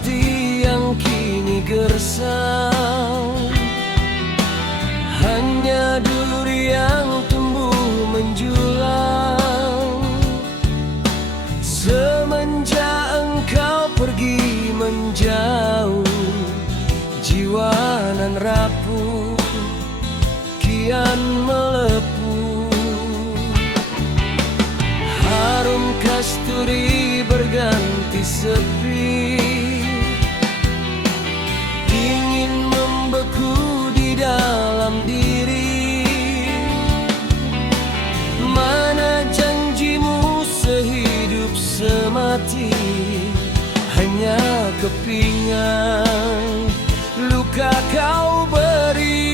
hati yang kini gersang, hanya duri yang tumbuh menjulang. Semenjak engkau pergi menjauh, jiwa nan rapuh kian melepuh. Harum kasturi berganti sepi, ingin membeku di dalam diri. Mana janjimu sehidup semati, hanya kepingan luka kau beri.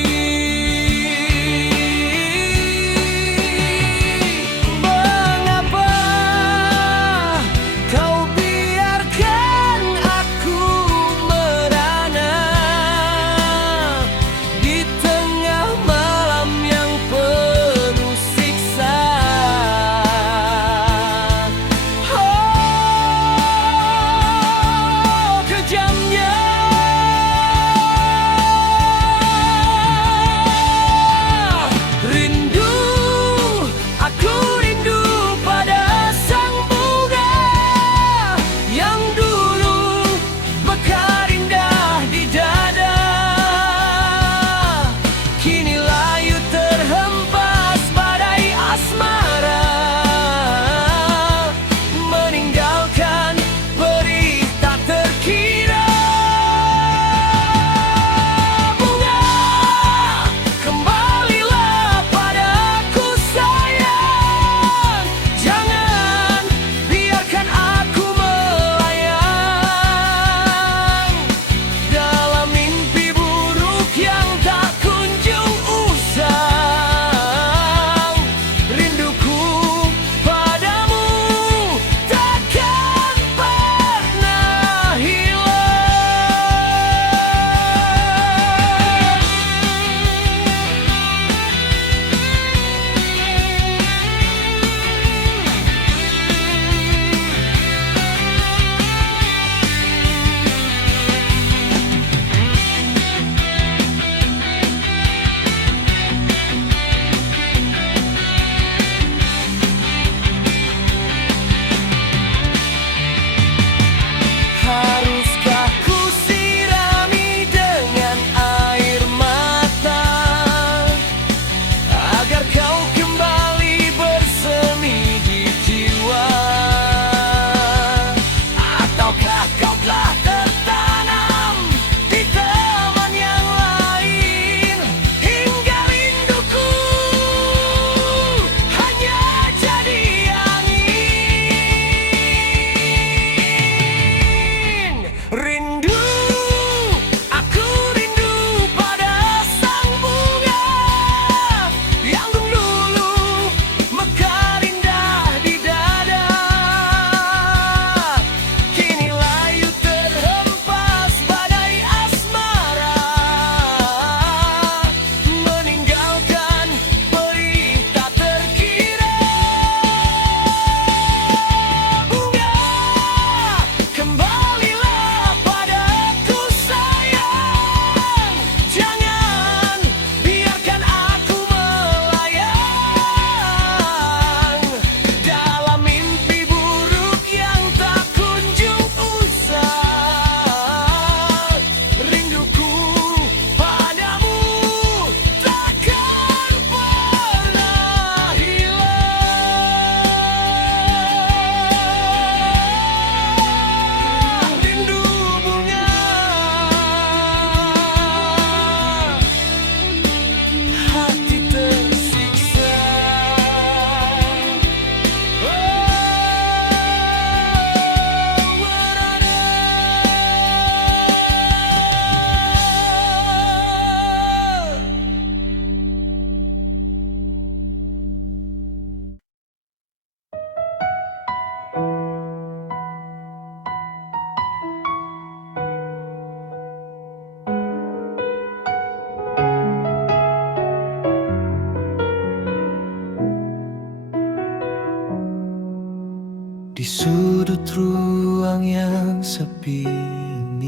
Di sudut ruang yang sepi ini,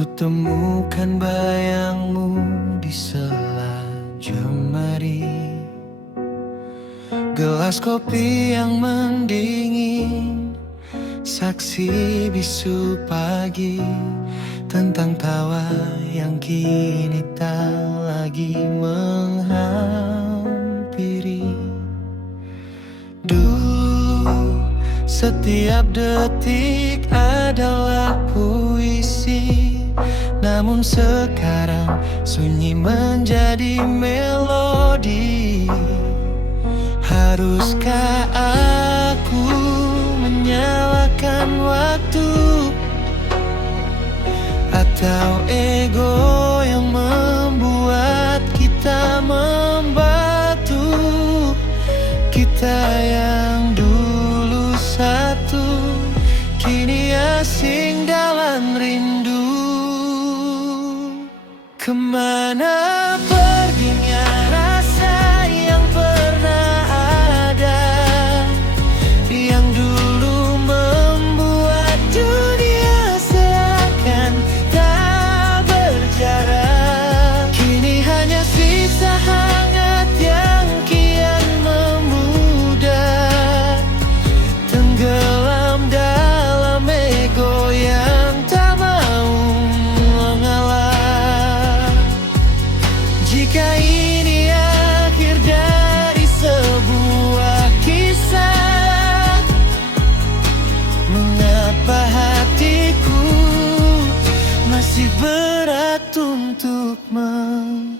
Kutemukan bayangmu di sela jemari, gelas kopi yang mendingin, saksi bisu pagi tentang tawa yang kini tak lagi menghampiri. Dulu setiap detik adalah puisi, namun sekarang sunyi menjadi melodi. Haruskah aku menyalahkan waktu, atau ego yang membuat kita membatu? Kita yang dulu satu, kini asing dalam rindu. Kemana perginya rasa yang pernah ada, yang dulu membuat dunia seakan tak berjarak? Kini hanya sisa hangat yang kian memudar, tenggelam dalam ego yang tak mau mengalah. Jika ini akhir dari sebuah kisah, mengapa hatiku masih berat untuk melangkah?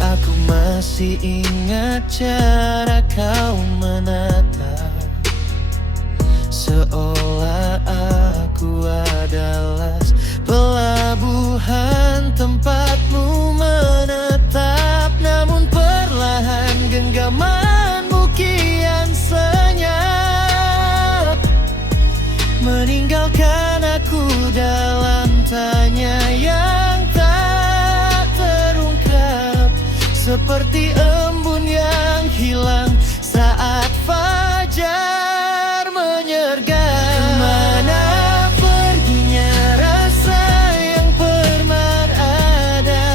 Aku masih ingat cara kau menatap, seolah aku adalah pelabuhan tempatmu menetap. Namun perlahan genggamanmu kian senyap, meninggalkan aku dalam tanya yang tak terungkap, seperti embun yang hilang saat fajar menyergap. Kemana perginya rasa yang pernah ada,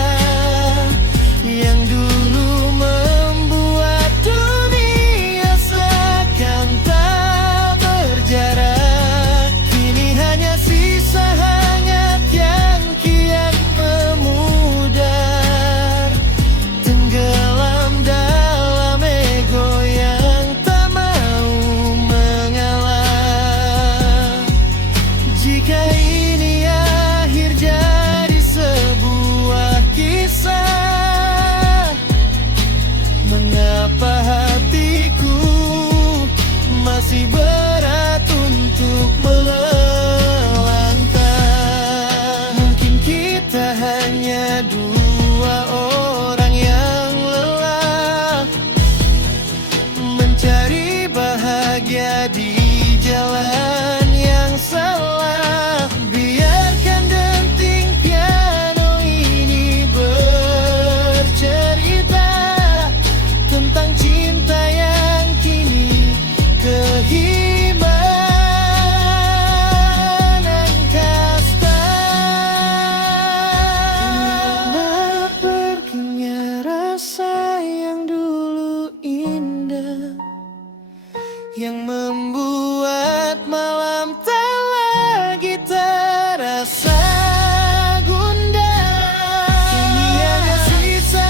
yang dulu membuat dunia seakan tak berjarak? Kini hanya sisa hangat yang kian memudar, tenggelam dalam ego yang tak mau mengalah. Jika ini akhir dari sebuah kisah, mengapa hatiku masih berat untuk melangkah? Mungkin kita hanya dua orang yang lelah mencari bahagia di jalan yang salah. Biarkan denting piano ini bercerita tentang cinta yang kini kehilangan kasta. Kemana perginya rasa yang dulu indah, yang membuat malam tak lagi terasa gundah? Kini hanya sisa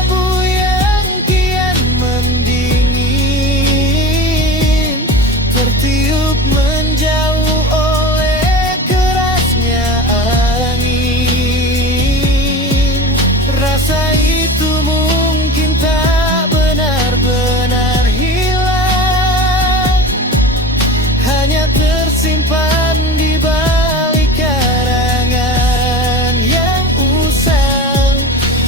abu yang kian mendingin, tertiup menjauh oleh kerasnya angin. Rasa itu mungkin tak benar-benar hilang, hanya tersimpan di balik karangan yang usang.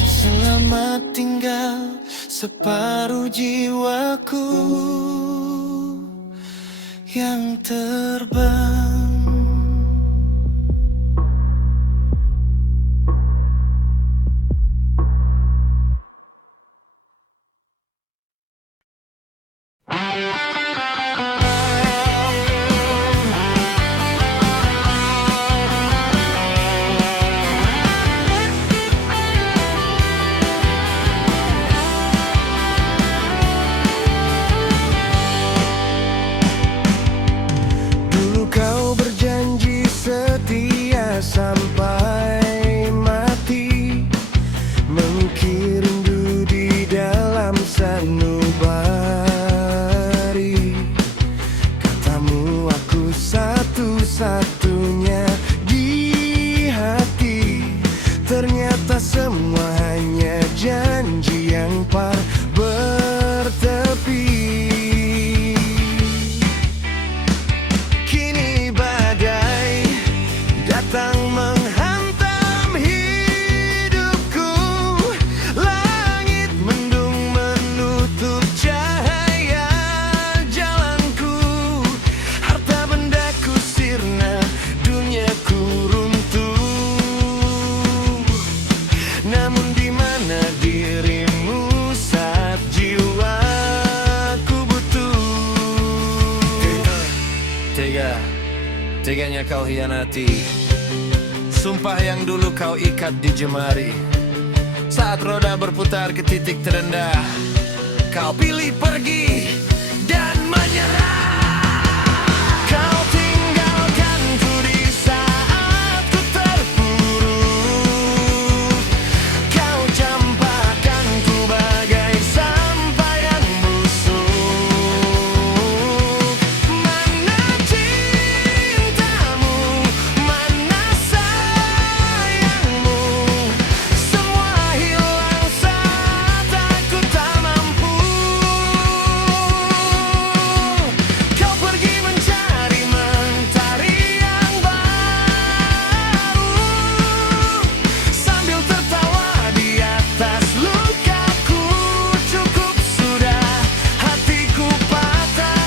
Selamat tinggal separuh jiwaku yang terbang. tega, teganya kau hianati sumpah yang dulu kau ikat di jemari. Saat roda berputar ke titik terendah, kau pilih pergi dan menyerah. Kau tinggalkanku di saat ku terpuruk. Kau campakkanku bagai sampah yang busuk. Mana cintamu, mana sayangmu, semua hilang saat aku tak mampu. Kau pergi mencari mentari yang baru, sambil tertawa di atas lukaku. Cukup sudah hatiku patah,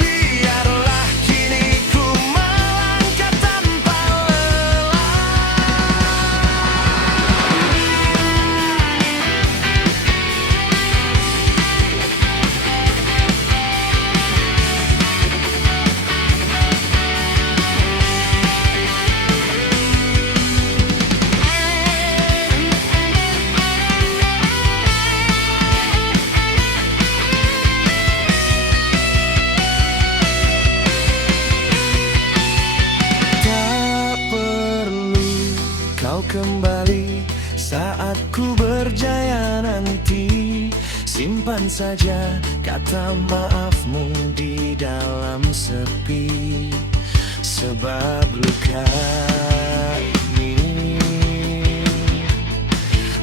biarlah kini ku melangkah tanpa tak perlu kau kembali saat ku berjaya nanti. Simpan saja kata maafmu di dalam sepi, sebab luka ini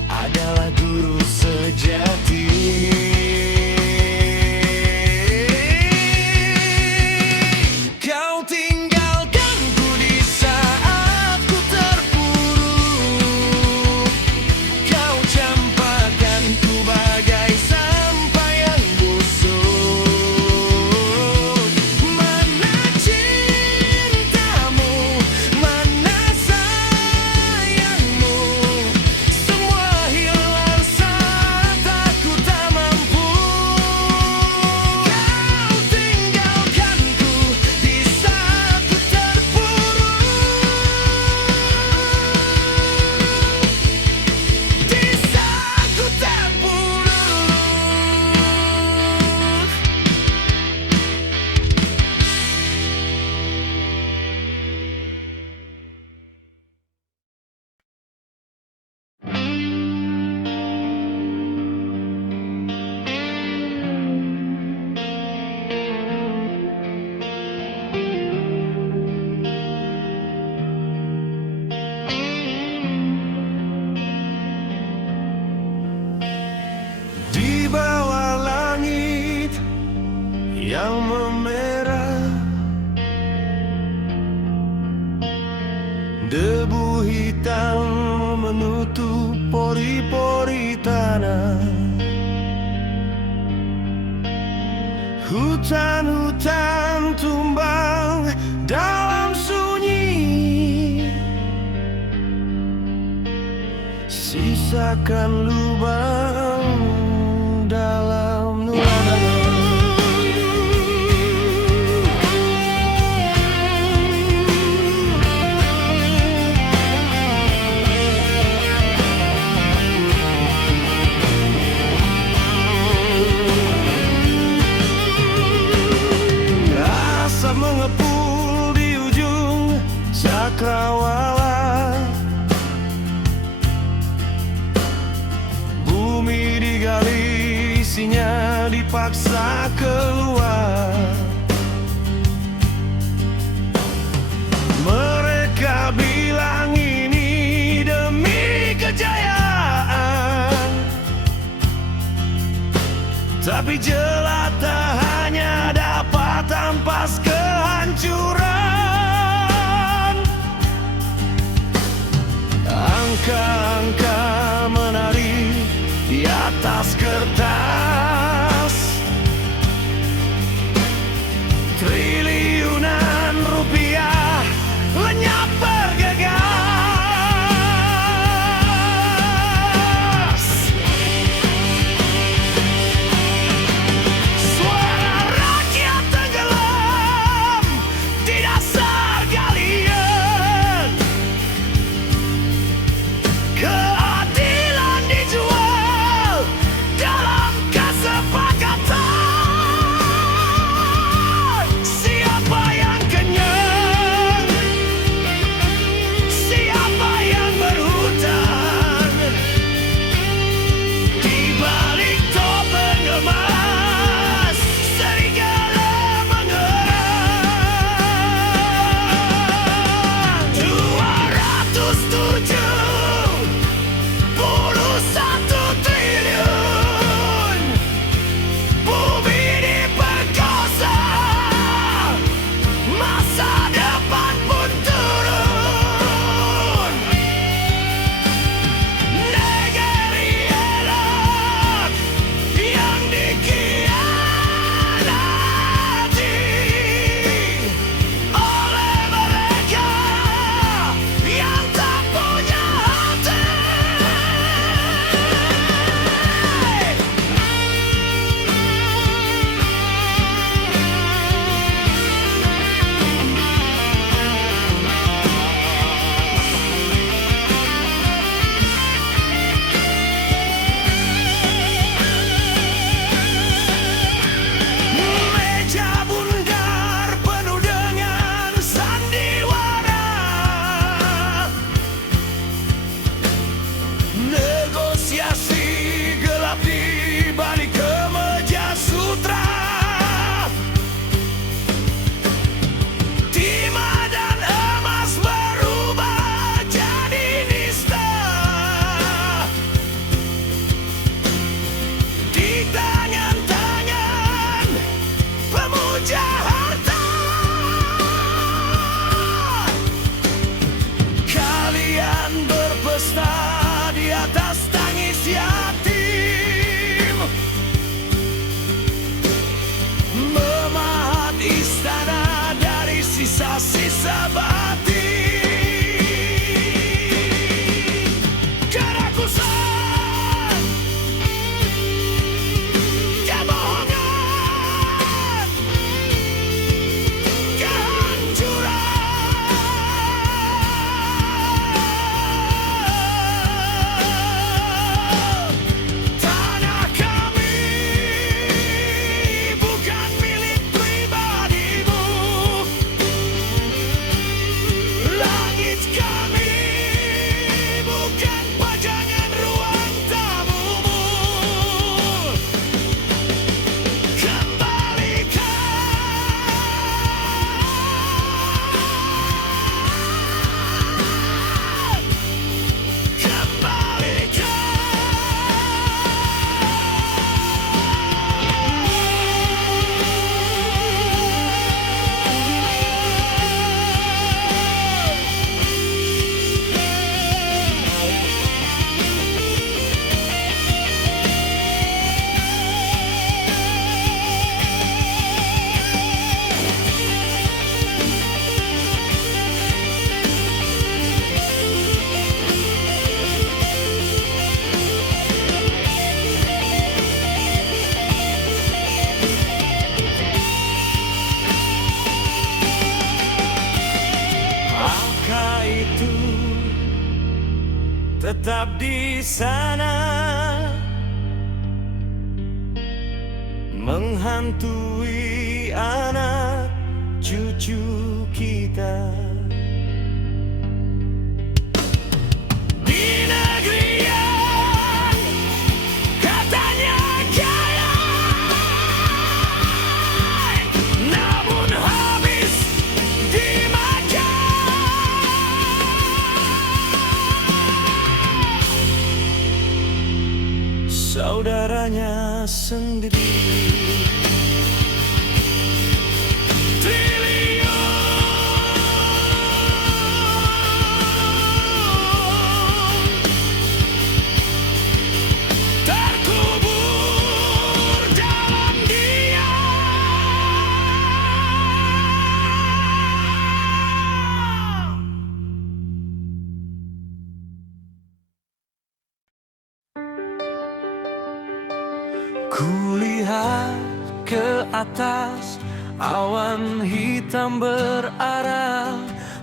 adalah guru sejati. Kau tinggalkanku di saat ku terpuruk. Kau campakkanku bagai sampah yang busuk. Mana cintamu, mana sayangmu, semua hilang saat aku tak mampu. Kau tinggalkanku di saat ku terpuruk. Di saat ku terpuruk. Di bawah langit yang memerah, debu hitam menutup pori-pori tanah. Hutan-hutan tumbang dalam sunyi, sisakan lubang dalam nuansa. Asap mengepul di ujung cakrawala, bumi digali, isinya dipaksa keluar. Mereka bilang ini demi kejayaan, tapi jelata hanya dapat ampas kehancuran. Angka-angka menari di atas kertas, triliunan rupiah lenyap bergegas. Suara rakyat tenggelam. sabati kerakusan, kebohongan, kehancuran. Tanah kami bukan milik pribadimu, langit kami bukan pajangan ruang tamumu. Apakah itu tetap di sana, menghantui anak cucu kita di negeri yang katanya kaya, namun habis dimakan saudaranya sendiri. Terkubur dalam diam. Kulihat ke atas, awan hitam berarah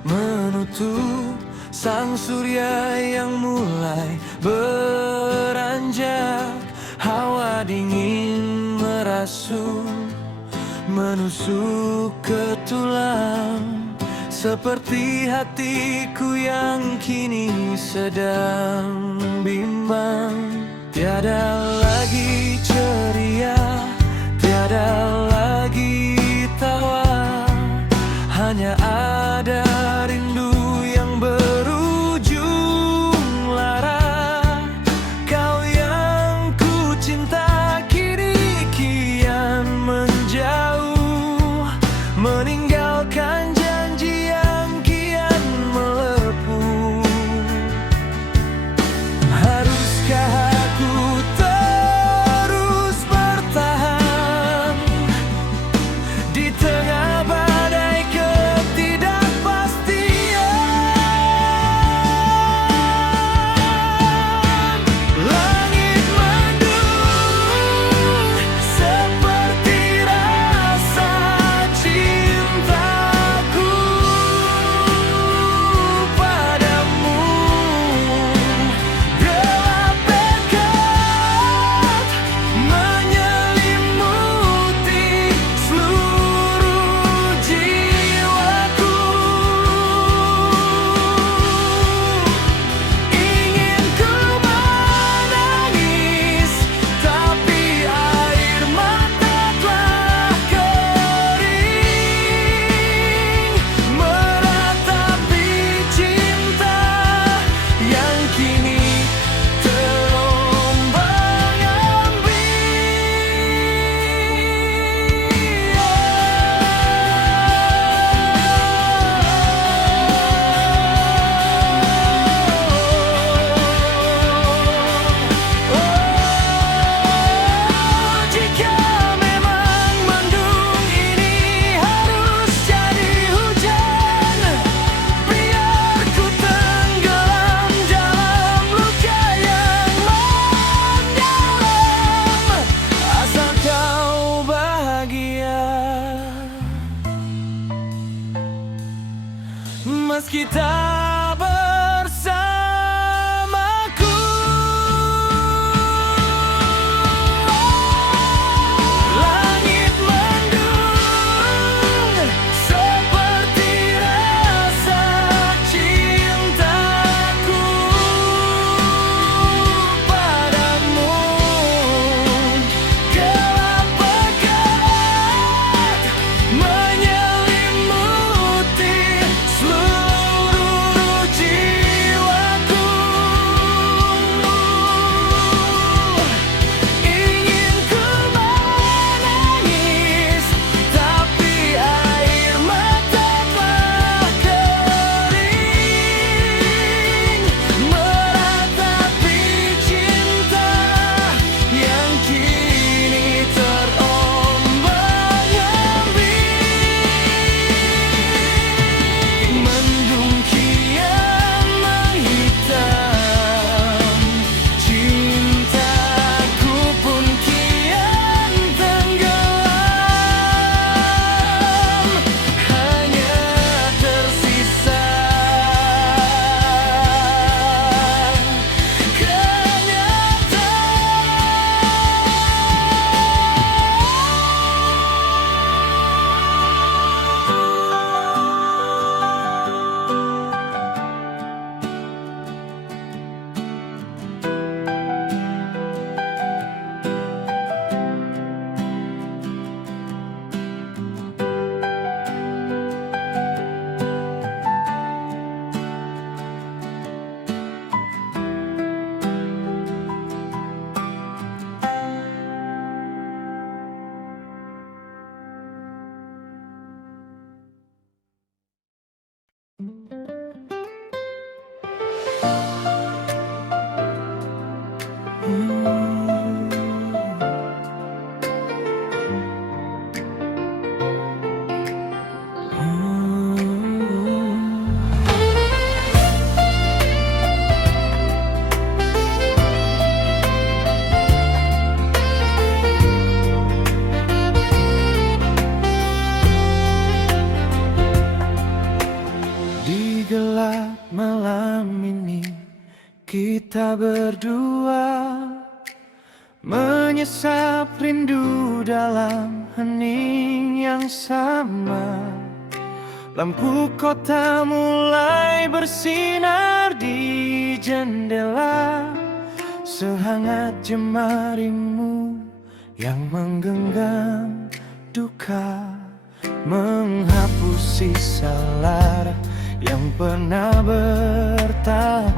menutup sang surya yang mulai beranjak. Hawa dingin merasuk, menusuk ke tulang, seperti hatiku yang kini sedang bimbang. Tiada lagi ceria, tiada lagi tawa, hanya ada rindu yang berujung lara. Kau yang ku cinta kini kian menjauh, meninggalkan janji yang kian melepuh. Haruskah aku terus bertahan meski tak bersamaku. Langit mendung seperti rasa cintaku padamu. Gelap pekat menyelimuti seluruh jiwaku. Ingin ku menangis, tapi air mata telah kering, meratapi cinta yang kini terombang-ambing. Mendung kian menghitam, cintaku pun kian tenggelam. Hanya tersisa di gelap malam ini kita berdua menyesap rindu dalam hening yang sama. Lampu kota mulai bersinar di jendela, sehangat jemarimu yang menggenggam duka, menghapus sisa lara yang pernah bertahan.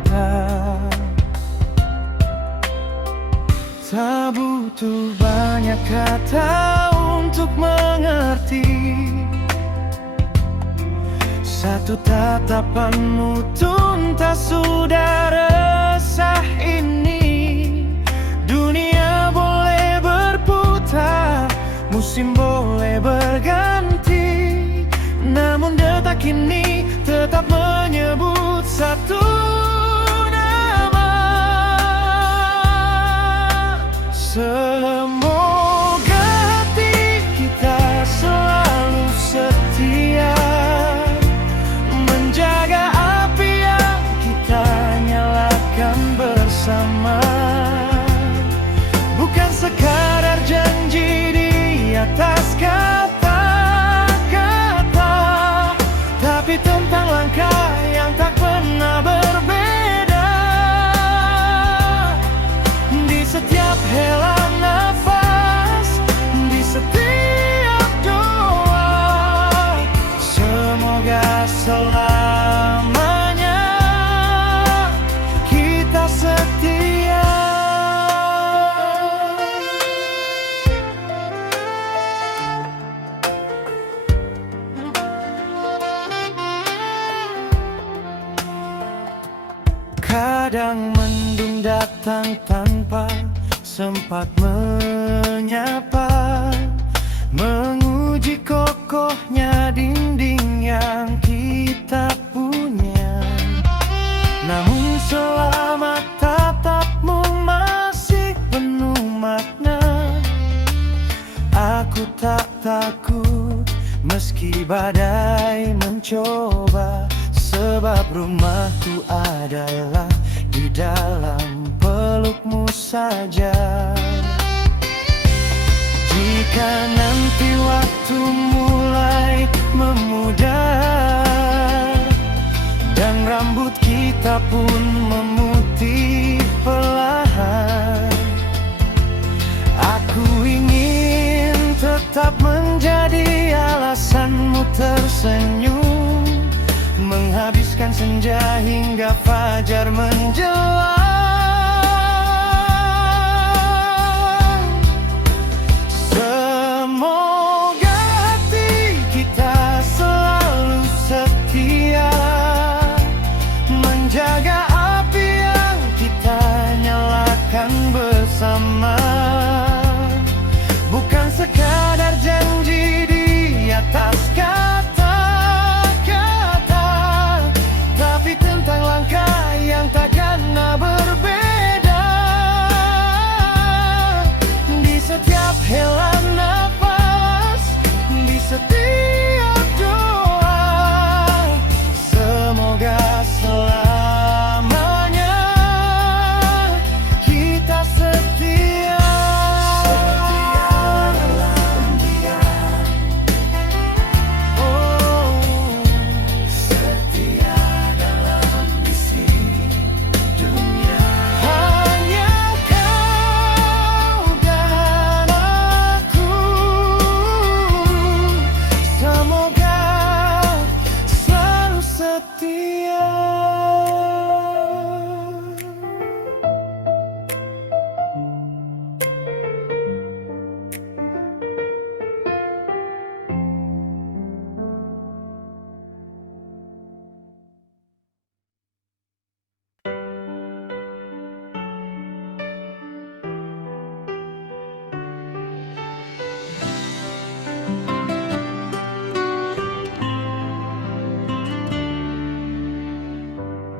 Tak butuh banyak kata untuk mengerti, satu tatapanmu tuntas sudah resah ini. Dunia boleh berputar, musim boleh berganti, namun detak ini tetap menyebut satu nama. Semoga hati kita selalu setia, menjaga api yang kita nyalakan bersama. Bukan sekadar janji di atas kata-kata, tapi tentang langkah yang tak pernah berbeda. Di setiap hela nafas, di setiap doa, semoga selamanya kita setia. Kadang mendung datang tanpa sempat menyapa, menguji kokohnya dinding yang kita punya. Namun selama tatapmu masih penuh makna, aku tak takut meski badai mencoba. Sebab rumahku adalah di dalam pelukmu saja. Jika nanti waktu mulai memudar dan rambut kita pun memutih perlahan, aku ingin tetap menjadi alasanmu tersenyum, menghabiskan senja hingga fajar menjelang. Semoga hati kita selalu setia, menjaga api yang kita nyalakan bersama. Bukan sekadar janji di atas kata-kata, tapi tentang langkah yang takkan berbeda. Di setiap hela nafas, di setiap doa, semoga selamanya kita setia.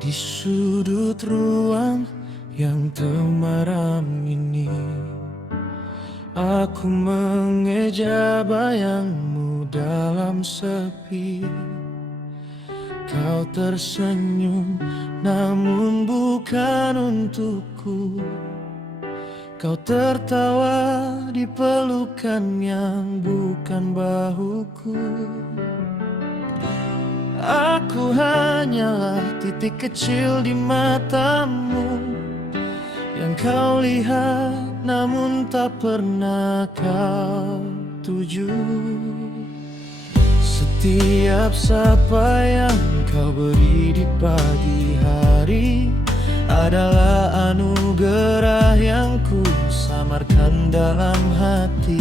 Di sudut ruang yang temaram ini, aku mengeja bayangmu dalam sepi. Kau tersenyum namun bukan untukku. Kau tertawa di pelukan yang bukan bahuku. Aku hanyalah titik kecil di matamu yang kau lihat namun tak pernah kau tuju. Setiap sapa yang kau beri di pagi hari adalah anugerah yang ku samarkan dalam hati.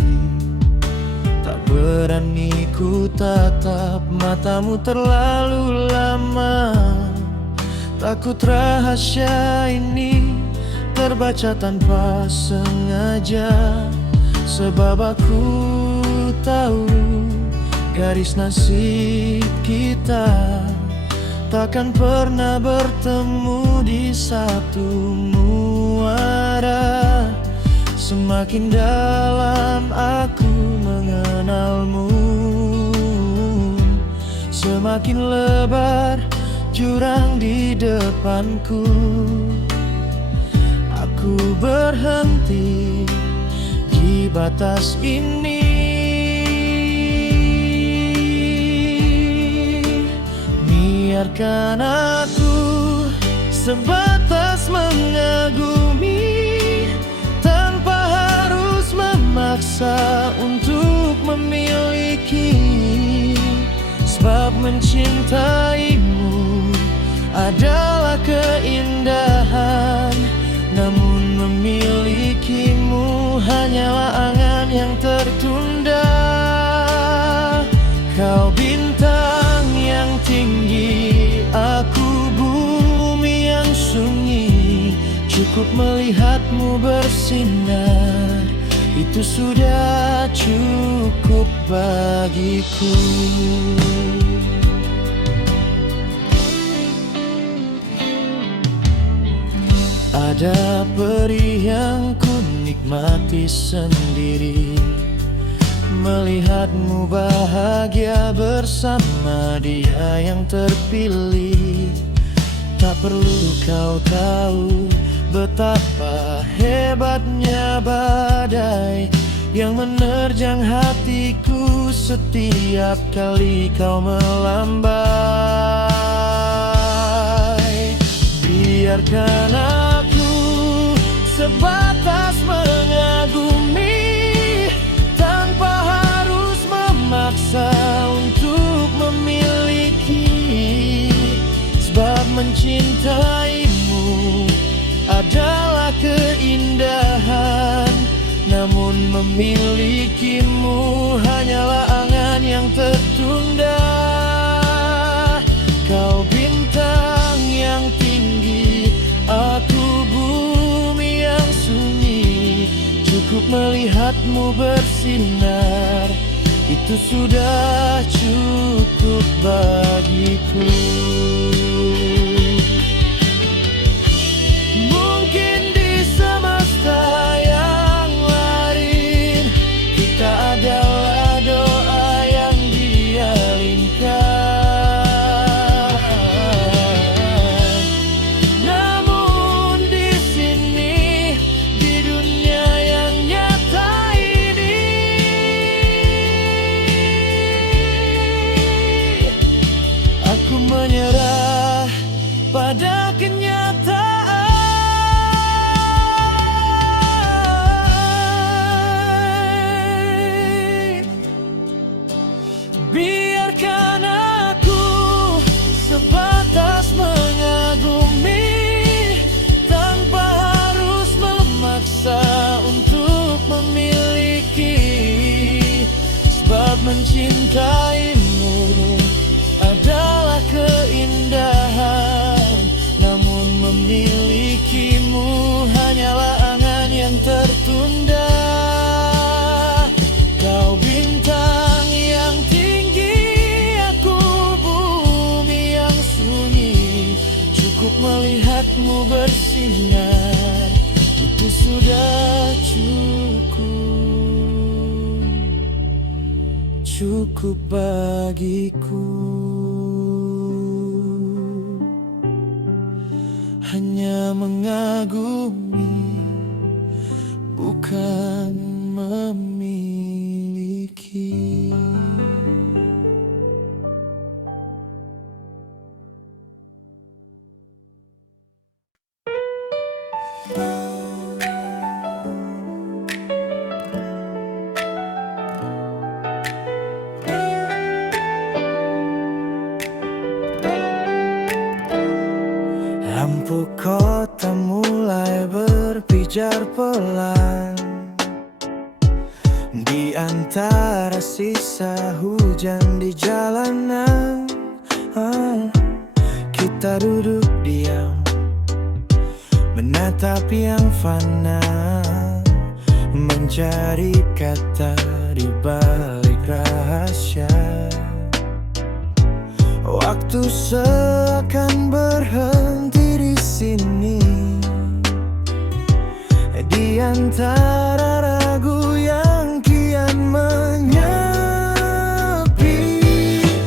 Tak berani ku tatap matamu terlalu lama. Takut rahasia ini terbaca tanpa sengaja. Sebab aku tahu garis nasib kita takkan pernah bertemu di satu muara. Semakin dalam aku mengenalmu, semakin lebar jurang di depanku. Aku berhenti di batas ini, biarkan aku sebatas mengagumi tanpa harus memaksa untuk memiliki. Sebab mencintaimu adalah keindahan, namun memilikimu hanyalah angan yang tertunda. Kau bintang yang tinggi, aku bumi yang sunyi. Cukup melihatmu bersinar, itu sudah cukup bagiku. Ada perih yang ku nikmati sendiri, melihatmu bahagia bersama dia yang terpilih. Tak perlu kau tahu betapa hebatnya badai yang menerjang hatiku setiap kali kau melambai. Biarkan aku sebatas mengagumi tanpa harus memaksa untuk memiliki. Sebab mencintaimu adalah keindahan, namun memilikimu hanyalah angan yang tertunda. Kau bintang yang tinggi, aku bumi yang sunyi. Cukup melihatmu bersinar, itu sudah cukup bagiku. Mungkin di semesta yang lain kita adalah doa yang dialinkan, namun di sini, di dunia yang nyata ini, aku menyerah pada kenyataan. Biarkan aku sebatas mengagumi tanpa harus memaksa untuk memiliki. Sebab mencintaimu adalah keindahan, namun memilikimu hanyalah angan yang tertunda. Kau bintang yang tinggi, aku bumi yang sunyi. Cukup melihatmu bersinar, itu sudah cukup bagiku. Hanya mengagumi, bukan memiliki. Lampu kota mulai berpijar pelan di antara sisa hujan di jalanan. Kita duduk diam menatap yang fana, mencari kata di balik rahasia. Waktu seakan berhenti di sini, di antara ragu yang kian menyepi.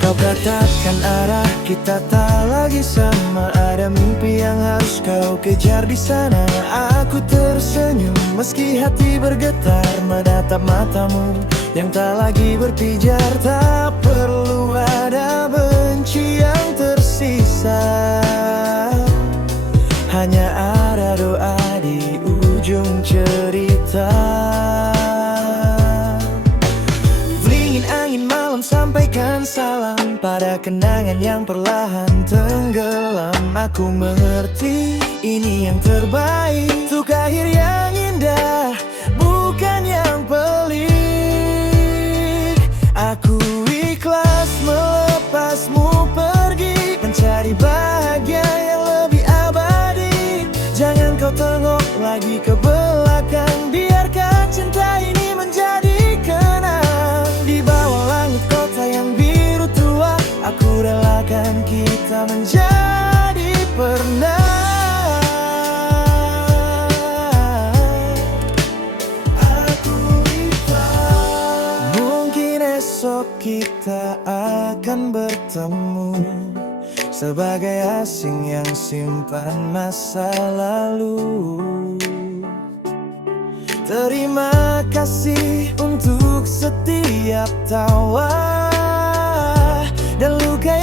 Kau katakan arah kita tak lagi sama, ada mimpi yang harus kau kejar di sana. Aku tersenyum meski hati bergetar, menatap matamu yang tak lagi berpijar. Tak perlu ada benci yang tersisa, hanya ada doa di ujung cerita. Dingin angin malam sampaikan salam pada kenangan yang perlahan tenggelam. Aku mengerti ini yang terbaik untuk akhir yang indah, bukan yang pelik. Aku ikhlas melepasmu pergi, mencari bahagia yang lebih abadi. Jangan kau tengok lagi ke belakang, biarkan cinta ini menjadi kenang. Di bawah langit kota yang biru tua, aku relakan kita menjadi pernah. Aku ikhlas. besok kita akan bertemu sebagai asing yang simpan masa lalu. Terima kasih untuk setiap tawa dan luka